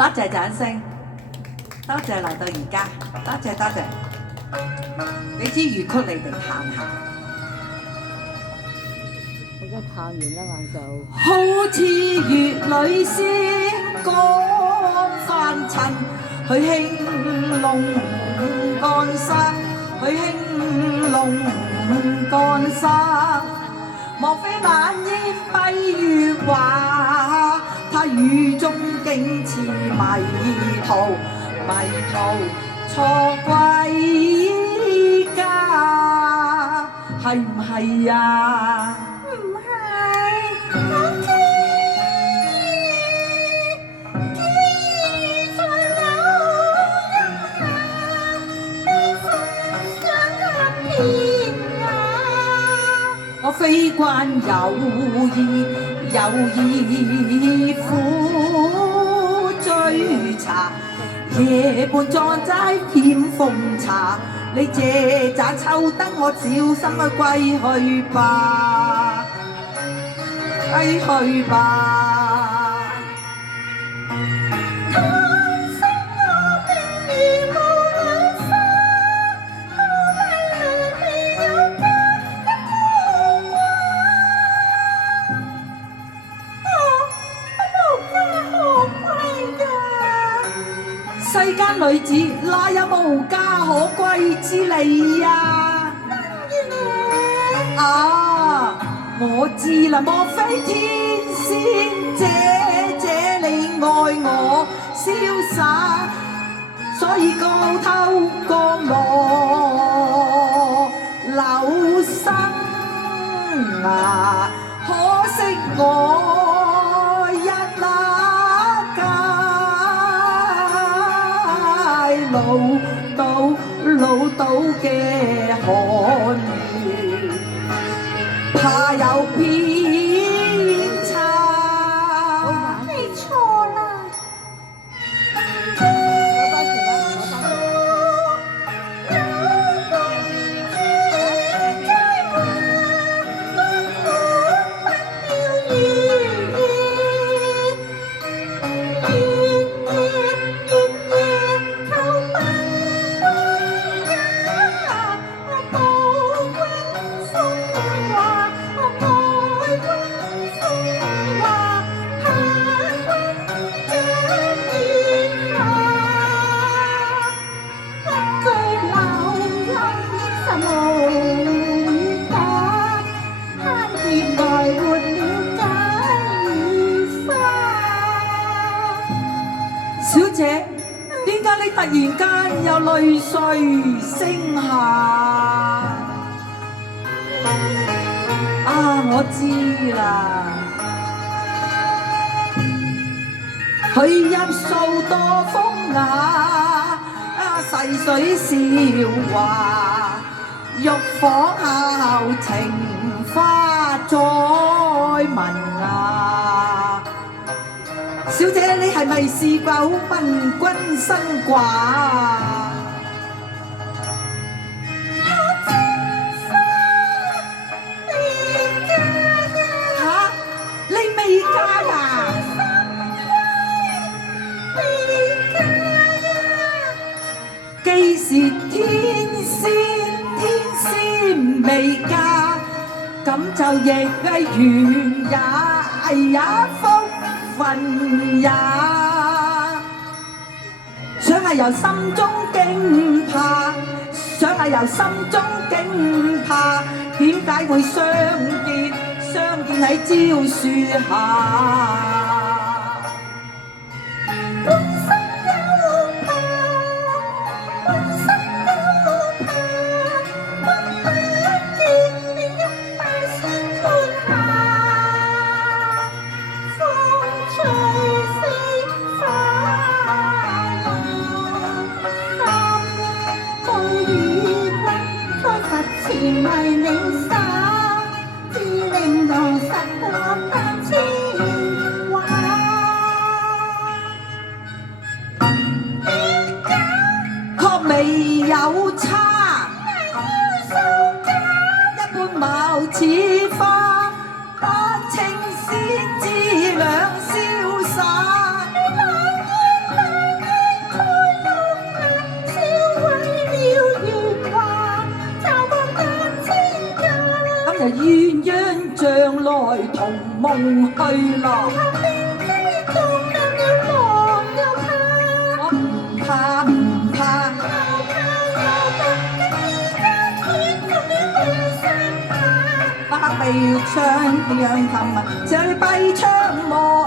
多謝掌聲，多謝嚟到而家，多謝多謝。俾支粵曲你哋彈下。我而家彈完啦嘛就。好似月裏星光凡塵，去興隆乾沙，去興隆乾沙。莫非晚煙蔽月華，他雨中竟似迷途，迷途錯歸家，係唔係呀？唔係，我知天在柳蔭下，悲風想看天涯。我非慣有意苦追查，夜半裝齋添風茶。你借盞秋燈，我小心去歸去吧，歸去吧。世間女子哪有無家可歸之理呀？啊，我知啦，莫非天仙姐姐你愛我瀟灑，所以高偷降我留生啊！可惜我一老到嘅寒雨，怕有偏差。你錯啦。小姐，點解你突然間有淚水聲下？啊，我知啦，佢入數多風雅，細水笑話，玉房後情花再聞啊！小姐，你係咪試過問君身掛？嚇，你未嫁呀？既是天仙未嫁，咁就亦係緣也福分也，想係由心中驚怕，想係由心中驚怕，點解會相見喺蕉樹下？為你灑，只令我失落單牽掛。確未有差，一般貌似花，但情先知兩瀟灑。鴛鴦將來同夢去咯。我唔怕唔怕，百臂槍讓琴啊，這閉窗望。